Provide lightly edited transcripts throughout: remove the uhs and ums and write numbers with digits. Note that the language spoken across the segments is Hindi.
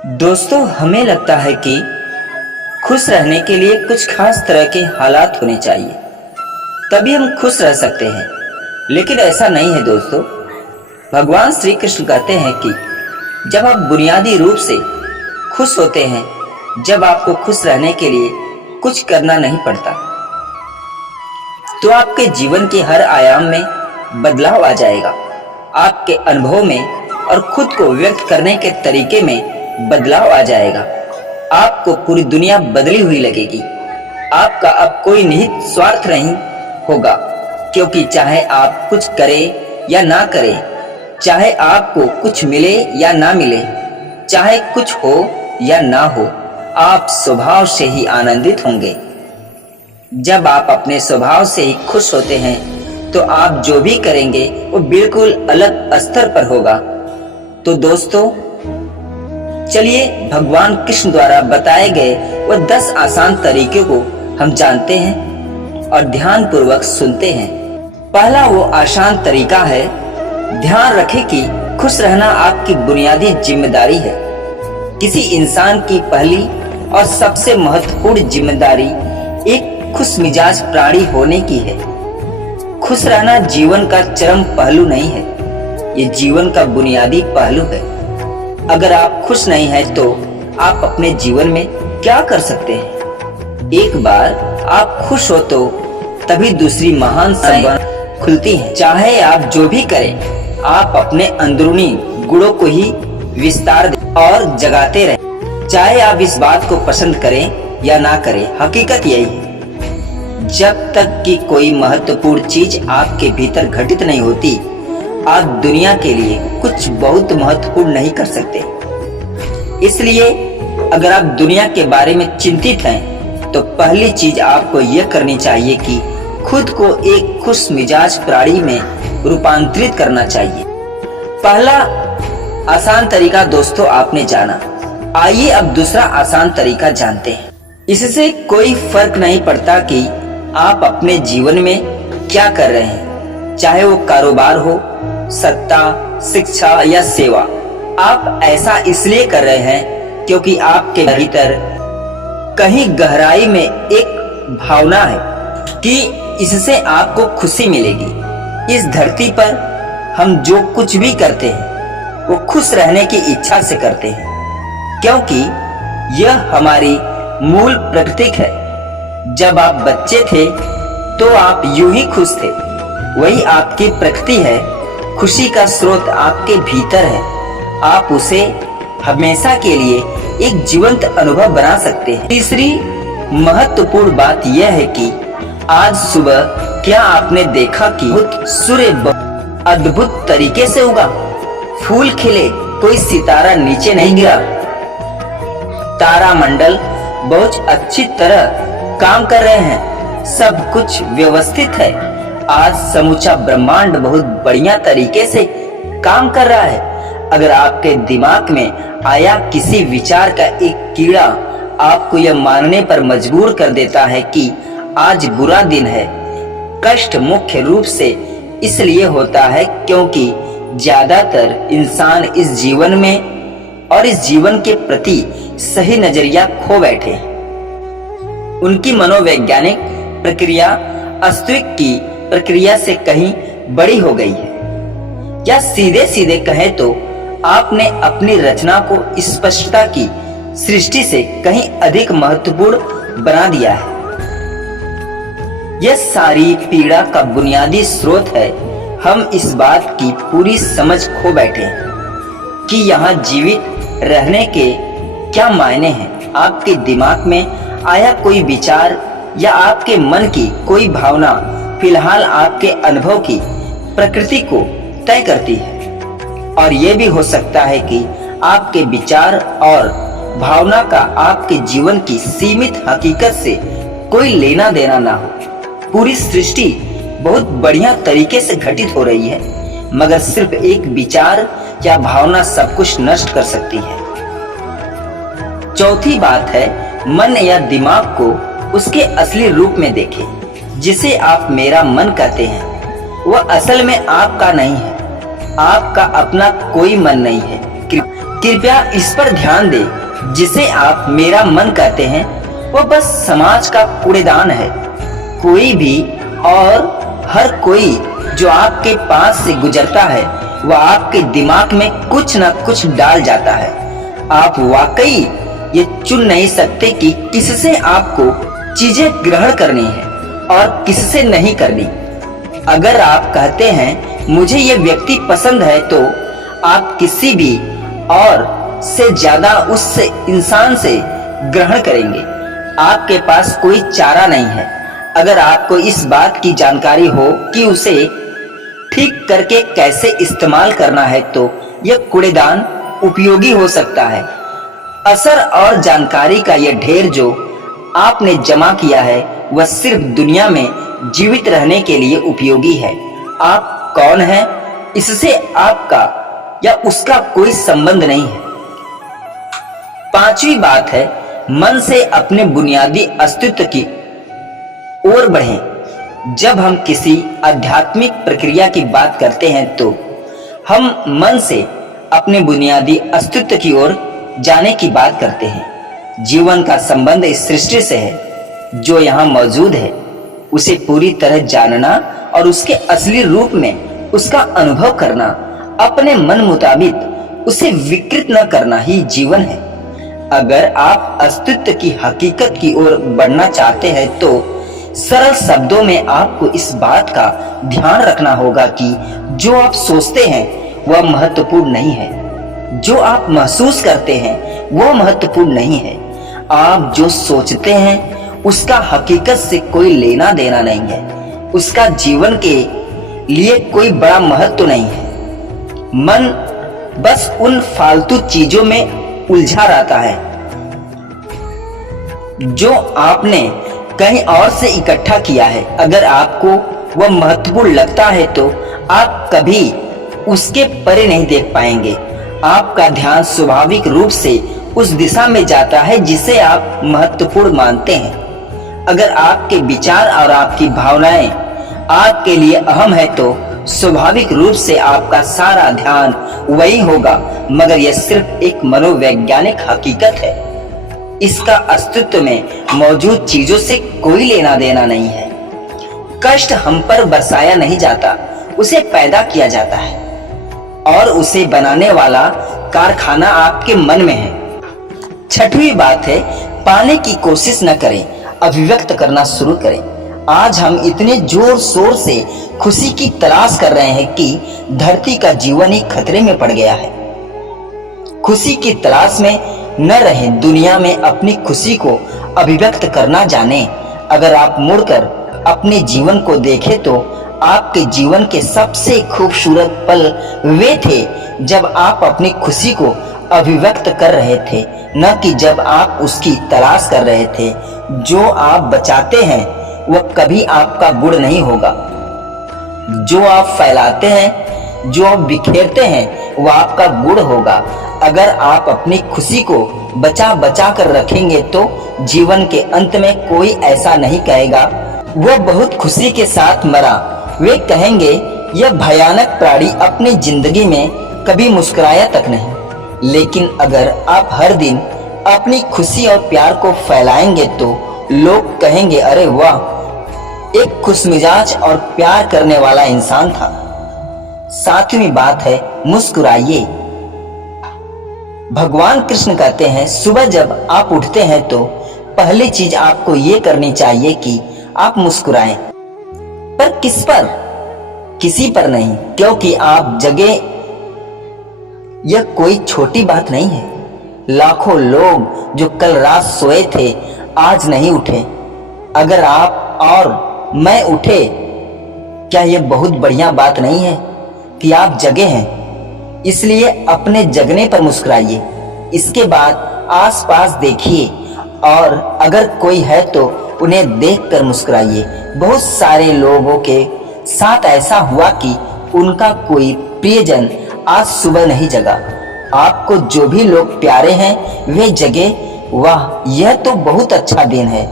दोस्तों, हमें लगता है कि खुश रहने के लिए कुछ खास तरह के हालात होने चाहिए, तभी हम खुश रह सकते हैं। लेकिन ऐसा नहीं है दोस्तों। भगवान श्री कृष्ण कहते हैं कि जब आप बुनियादी रूप से खुश होते हैं, जब आपको खुश रहने के लिए कुछ करना नहीं पड़ता, तो आपके जीवन के हर आयाम में बदलाव आ जाएगा। आपके अनुभव में और खुद को व्यक्त करने के तरीके में बदलाव आ जाएगा। आपको पूरी दुनिया बदली हुई लगेगी। आपका अब कोई निहित स्वार्थ नहीं होगा, क्योंकि चाहे आप कुछ करें या ना करें, चाहे आपको कुछ मिले या ना मिले, चाहे कुछ हो या ना हो, आप स्वभाव से ही आनंदित होंगे। जब आप अपने स्वभाव से ही खुश होते हैं, तो आप जो भी करेंगे वो बिल्कुल अलग स्तर पर होगा। तो दोस्तों, चलिए भगवान कृष्ण द्वारा बताए गए वो 10 आसान तरीके को हम जानते हैं और ध्यान पूर्वक सुनते हैं। पहला वो आसान तरीका है, ध्यान रखें कि खुश रहना आपकी बुनियादी जिम्मेदारी है। किसी इंसान की पहली और सबसे महत्वपूर्ण जिम्मेदारी एक खुश मिजाज प्राणी होने की है। खुश रहना जीवन का चरम पहलू नहीं है, ये जीवन का बुनियादी पहलू है। अगर आप खुश नहीं हैं, तो आप अपने जीवन में क्या कर सकते हैं? एक बार आप खुश हो तो तभी दूसरी महान संभावनाएं खुलती हैं। चाहे आप जो भी करें, आप अपने अंदरूनी गुणों को ही विस्तार दें और जगाते रहें। चाहे आप इस बात को पसंद करें या ना करें, हकीकत यही है, जब तक कि कोई महत्वपूर्ण चीज आपके भीतर घटित नहीं होती, आप दुनिया के लिए कुछ बहुत महत्वपूर्ण नहीं कर सकते। इसलिए अगर आप दुनिया के बारे में चिंतित हैं, तो पहली चीज आपको यह करनी चाहिए कि खुद को एक खुश मिजाज प्राणी में रूपांतरित करना चाहिए। पहला आसान तरीका दोस्तों आपने जाना। आइए अब दूसरा आसान तरीका जानते हैं। इससे कोई फर्क नहीं पड़ता कि आप अपने जीवन में क्या कर रहे हैं, चाहे वो कारोबार हो, सत्ता, शिक्षा या सेवा। आप ऐसा इसलिए कर रहे हैं क्योंकि आपके भीतर कहीं गहराई में एक भावना है कि इससे आपको खुशी मिलेगी। इस धरती पर हम जो कुछ भी करते हैं, वो खुश रहने की इच्छा से करते हैं, क्योंकि यह हमारी मूल प्रकृति है। जब आप बच्चे थे तो आप यूं ही खुश थे, वही आपकी प्रकृति है। खुशी का स्रोत आपके भीतर है। आप उसे हमेशा के लिए एक जीवंत अनुभव बना सकते हैं। तीसरी महत्वपूर्ण बात यह है कि आज सुबह क्या आपने देखा कि सूर्य अद्भुत तरीके से उगा, फूल खिले, कोई सितारा नीचे नहीं गिरा, तारामंडल बहुत अच्छी तरह काम कर रहे हैं, सब कुछ व्यवस्थित है। आज समूचा ब्रह्मांड बहुत बढ़िया तरीके से काम कर रहा है। अगर आपके दिमाग में आया किसी विचार का एक कीड़ा आपको यह मानने पर मजबूर कर देता है कि आज बुरा दिन है, कष्ट मुख्य रूप से इसलिए होता है क्योंकि ज्यादातर इंसान इस जीवन में और इस जीवन के प्रति सही नजरिया खो बैठे। उनकी मनोवैज्ञानिक प्रक्रिया वास्तविक की प्रक्रिया से कहीं बड़ी हो गई है, या सीधे सीधे कहें तो आपने अपनी रचना को स्पष्टता की सृष्टि से कहीं अधिक महत्वपूर्ण बना दिया है। यह सारी पीड़ा का बुनियादी स्रोत है। हम इस बात की पूरी समझ खो बैठे हैं कि यहाँ जीवित रहने के क्या मायने हैं। आपके दिमाग में आया कोई विचार या आपके मन की कोई भावना फिलहाल आपके अनुभव की प्रकृति को तय करती है, और यह भी हो सकता है कि आपके विचार और भावना का आपके जीवन की सीमित हकीकत से कोई लेना देना ना हो। पूरी सृष्टि बहुत बढ़िया तरीके से घटित हो रही है, मगर सिर्फ एक विचार या भावना सब कुछ नष्ट कर सकती है। चौथी बात है, मन या दिमाग को उसके असली रूप में देखें। जिसे आप मेरा मन कहते हैं, वह असल में आपका नहीं है। आपका अपना कोई मन नहीं है। कृपया इस पर ध्यान दें, जिसे आप मेरा मन कहते हैं वो बस समाज का कूड़ेदान है। कोई भी और हर कोई जो आपके पास से गुजरता है वह आपके दिमाग में कुछ न कुछ डाल जाता है। आप वाकई ये चुन नहीं सकते कि किससे आपको चीजें ग्रहण करनी है और किससे नहीं करनी। अगर आप कहते हैं मुझे ये व्यक्ति पसंद है, तो आप किसी भी और से ज्यादा उस इंसान से ग्रहण करेंगे। आपके पास कोई चारा नहीं है। अगर आपको इस बात की जानकारी हो कि उसे ठीक करके कैसे इस्तेमाल करना है, तो यह कूड़ेदान उपयोगी हो सकता है। असर और जानकारी का यह ढेर जो आपने जमा किया है वह सिर्फ दुनिया में जीवित रहने के लिए उपयोगी है। आप कौन हैं, इससे आपका या उसका कोई संबंध नहीं है। पांचवी बात है, मन से अपने बुनियादी अस्तित्व की ओर बढ़ें। जब हम किसी आध्यात्मिक प्रक्रिया की बात करते हैं तो हम मन से अपने बुनियादी अस्तित्व की ओर जाने की बात करते हैं। जीवन का संबंध इस सृष्टि से है जो यहाँ मौजूद है। उसे पूरी तरह जानना और उसके असली रूप में उसका अनुभव करना, अपने मन मुताबिक उसे विकृत न करना ही जीवन है। अगर आप अस्तित्व की हकीकत की ओर बढ़ना चाहते हैं तो सरल शब्दों में आपको इस बात का ध्यान रखना होगा कि जो आप सोचते हैं वह महत्वपूर्ण नहीं है, जो आप महसूस करते हैं वह महत्वपूर्ण नहीं है। आप जो सोचते हैं उसका हकीकत से कोई लेना देना नहीं है, उसका जीवन के लिए कोई बड़ा महत्व नहीं है। मन बस उन फालतू चीजों में उलझा रहता है जो आपने कहीं और से इकट्ठा किया है। अगर आपको वह महत्वपूर्ण लगता है तो आप कभी उसके परे नहीं देख पाएंगे। आपका ध्यान स्वाभाविक रूप से उस दिशा में जाता है जिसे आप महत्वपूर्ण मानते हैं। अगर आपके विचार और आपकी भावनाएं आपके लिए अहम है तो स्वाभाविक रूप से आपका सारा ध्यान वही होगा, मगर यह सिर्फ एक मनोवैज्ञानिक हकीकत है। इसका अस्तित्व में मौजूद चीजों से कोई लेना देना नहीं है। कष्ट हम पर बरसाया नहीं जाता, उसे पैदा किया जाता है और उसे बनाने वाला कारखाना आपके मन में है। छठवीं बात है, पाने की कोशिश न करें, अभिव्यक्त करना शुरू करें। आज हम इतने जोर शोर से खुशी की तलाश कर रहे हैं कि धरती का जीवन ही खतरे में पड़ गया है। खुशी की तलाश में न रहें, दुनिया में अपनी खुशी को अभिव्यक्त करना जाने। अगर आप मुड़कर अपने जीवन को देखें तो आपके जीवन के सबसे खूबसूरत पल वे थे जब आप अपनी खुशी को अभिव्यक्त कर रहे थे, न कि जब आप उसकी तलाश कर रहे थे। जो आप बचाते हैं वह कभी आपका गुण नहीं होगा। जो आप फैलाते हैं, जो आप बिखेरते हैं, वह आपका गुण होगा। अगर आप अपनी खुशी को बचा बचा कर रखेंगे तो जीवन के अंत में कोई ऐसा नहीं कहेगा वह बहुत खुशी के साथ मरा। वे कहेंगे यह भयानक प्राणी अपनी जिंदगी में कभी मुस्कुराया तक नहीं। लेकिन अगर आप हर दिन अपनी खुशी और प्यार को फैलाएंगे तो लोग कहेंगे अरे वाह, एक खुशमिजाज और प्यार करने वाला इंसान था। सातवीं बात है, मुस्कुराइए। भगवान कृष्ण कहते हैं सुबह जब आप उठते हैं तो पहली चीज आपको ये करनी चाहिए कि आप मुस्कुराएं। पर किस पर? किसी पर नहीं, क्योंकि आप जगे यह कोई छोटी बात नहीं है। लाखों लोग जो कल रात सोए थे आज नहीं उठे। अगर आप और मैं उठे, क्या यह बहुत बढ़िया बात नहीं है कि आप जगे हैं? इसलिए अपने जगने पर मुस्कुराइए। इसके बाद आसपास देखिए और अगर कोई है तो उन्हें देखकर मुस्कुराइए। बहुत सारे लोगों के साथ ऐसा हुआ कि उनका कोई प्रियजन आज सुबह नहीं जगा। आपको जो भी लोग प्यारे हैं वे जगे। वाह, यह तो बहुत अच्छा दिन है।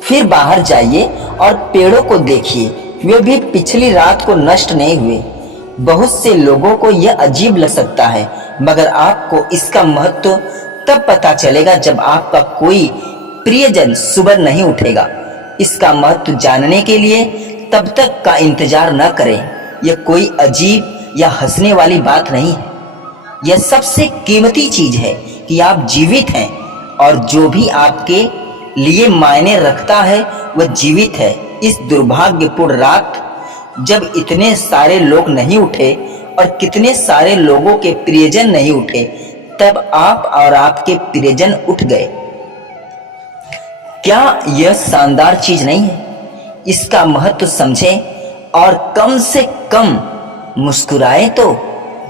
फिर बाहर जाइए और पेड़ों को देखिए, वे भी पिछली रात को नष्ट नहीं हुए। बहुत से लोगों को यह अजीब लग सकता है, मगर आपको इसका महत्व तब पता चलेगा जब आपका कोई प्रियजन सुबह नहीं उठेगा। इसका महत्व जानने के लिए तब तक का इंतजार न करें। यह कोई अजीब या हंसने वाली बात नहीं है। यह सबसे कीमती चीज है कि आप जीवित हैं, और जो भी आपके लिए मायने रखता है वह जीवित है। इस दुर्भाग्यपूर्ण रात जब इतने सारे लोग नहीं उठे और कितने सारे लोगों के प्रियजन नहीं उठे, तब आप और आपके प्रियजन उठ गए। क्या यह शानदार चीज नहीं है? इसका महत्व समझें और कम से कम मुस्कुराएं तो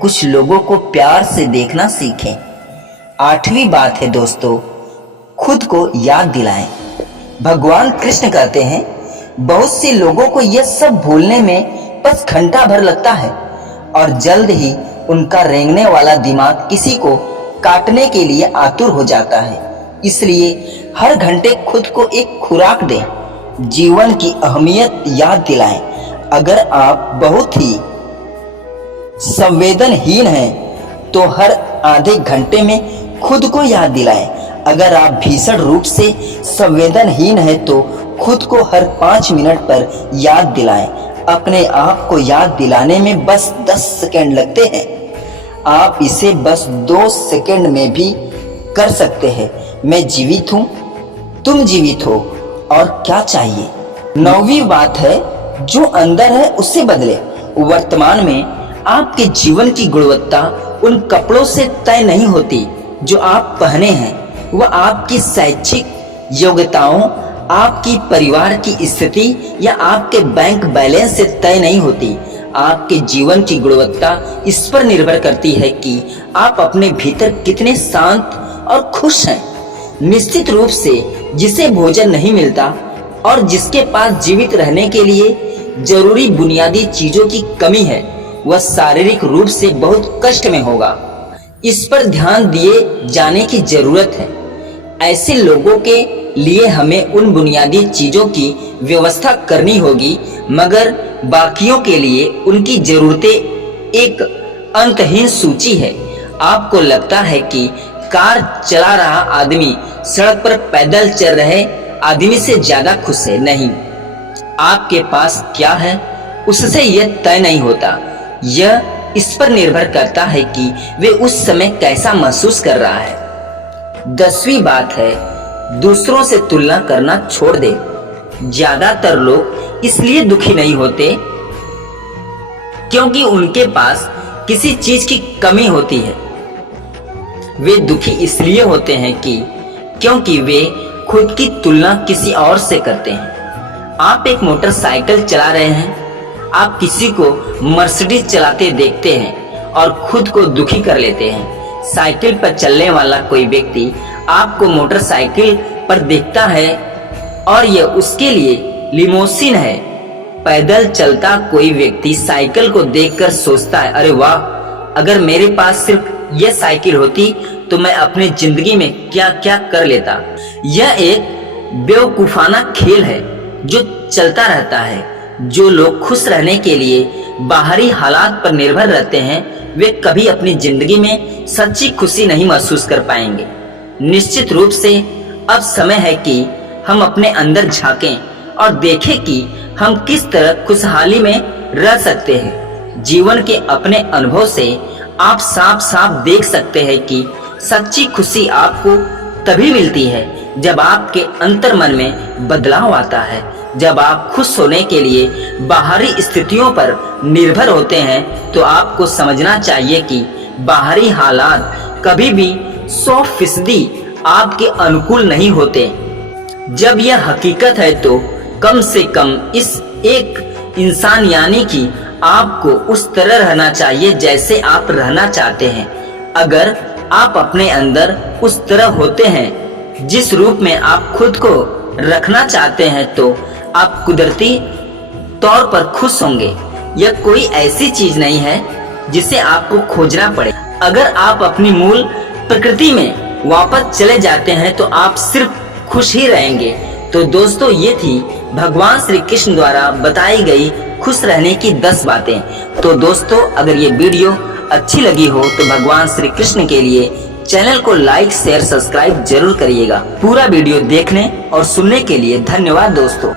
कुछ लोगों को प्यार से देखना सीखें। 8वीं बात है दोस्तों, खुद को याद दिलाएं। भगवान कृष्ण कहते हैं, बहुत से लोगों को यह सब भूलने में बस घंटा भर लगता है और जल्द ही उनका रेंगने वाला दिमाग किसी को काटने के लिए आतुर हो जाता है। इसलिए हर घंटे खुद को एक खुराक दें, जीवन की अहमियत याद दिलाएं। अगर आप बहुत ही संवेदनहीन हैं तो हर आधे घंटे में खुद को याद दिलाएं। अगर आप भीषण रूप से संवेदनहीन हैं तो खुद को हर 5 मिनट पर याद दिलाएं। अपने आप को याद दिलाने में बस 10 सेकंड लगते हैं। आप इसे बस 2 सेकंड में भी कर सकते हैं। मैं जीवित हूँ, तुम जीवित हो, और क्या चाहिए। 9वीं बात है, जो अंदर है उसे बदले। वर्तमान में आपके जीवन की गुणवत्ता उन कपड़ों से तय नहीं होती जो आप पहने हैं। वह आपकी शैक्षिक योग्यताओं, आपकी परिवार की स्थिति या आपके बैंक बैलेंस से तय नहीं होती। आपके जीवन की गुणवत्ता इस पर निर्भर करती है कि आप अपने भीतर कितने शांत और खुश हैं। निश्चित रूप से जिसे भोजन नहीं मिलता और जिसके पास जीवित रहने के लिए जरूरी बुनियादी चीजों की कमी है, वह शारीरिक रूप से बहुत कष्ट में होगा। इस पर ध्यान दिए जाने की जरूरत है। ऐसे लोगों के लिए हमें उन बुनियादी चीजों की व्यवस्था करनी होगी, मगर बाकियों के लिए उनकी जरूरतें एक अंतहीन सूची है। आपको लगता है कि कार चला रहा आदमी सड़क पर पैदल चल रहे आदमी से ज्यादा खुश है। नहीं, आपके पास क्या है उससे यह तय नहीं होता। यह इस पर निर्भर करता है कि वे उस समय कैसा महसूस कर रहा है। 10वीं बात है, दूसरों से तुलना करना छोड़ दे। ज्यादातर लोग इसलिए दुखी नहीं होते क्योंकि उनके पास किसी चीज की कमी होती है। वे दुखी इसलिए होते हैं क्योंकि वे खुद की तुलना किसी और से करते हैं। आप एक मोटरसाइकिल चला रहे हैं, आप किसी को मर्सिडीज चलाते देखते हैं और खुद को दुखी कर लेते हैं। साइकिल पर चलने वाला कोई व्यक्ति आपको मोटरसाइकिल पर देखता है और यह उसके लिए लिमोसिन है। पैदल चलता कोई व्यक्ति साइकिल को देखकर सोचता है, अरे वाह, अगर मेरे पास सिर्फ यह साइकिल होती तो मैं अपनी जिंदगी में क्या क्या कर लेता। यह एक बेवकूफाना खेल है जो चलता रहता है। जो लोग खुश रहने के लिए बाहरी हालात पर निर्भर रहते हैं, वे कभी अपनी जिंदगी में सच्ची खुशी नहीं महसूस कर पाएंगे। निश्चित रूप से अब समय है कि हम अपने अंदर झांकें और देखें कि हम किस तरह खुशहाली में रह सकते हैं। जीवन के अपने अनुभव से आप साफ साफ देख सकते हैं कि सच्ची खुशी आपको तभी मिलती है जब आपके अंतर्मन में बदलाव आता है। जब आप खुश होने के लिए बाहरी स्थितियों पर निर्भर होते हैं तो आपको समझना चाहिए कि बाहरी हालात कभी भी 100% आपके अनुकूल नहीं होते। जब यह हकीकत है तो कम से कम इस एक इंसान यानी कि आपको उस तरह रहना चाहिए जैसे आप रहना चाहते हैं। अगर आप अपने अंदर उस तरह होते हैं जिस रूप में आप खुद को रखना चाहते हैं तो आप कुदरती तौर पर खुश होंगे। यह कोई ऐसी चीज नहीं है जिसे आपको खोजना पड़े। अगर आप अपनी मूल प्रकृति में वापस चले जाते हैं तो आप सिर्फ खुश ही रहेंगे। तो दोस्तों, ये थी भगवान श्री कृष्ण द्वारा बताई गई खुश रहने की 10 बातें। तो दोस्तों, अगर ये वीडियो अच्छी लगी हो तो भगवान श्री कृष्ण के लिए चैनल को लाइक शेयर सब्सक्राइब जरूर करिएगा। पूरा वीडियो देखने और सुनने के लिए धन्यवाद दोस्तों।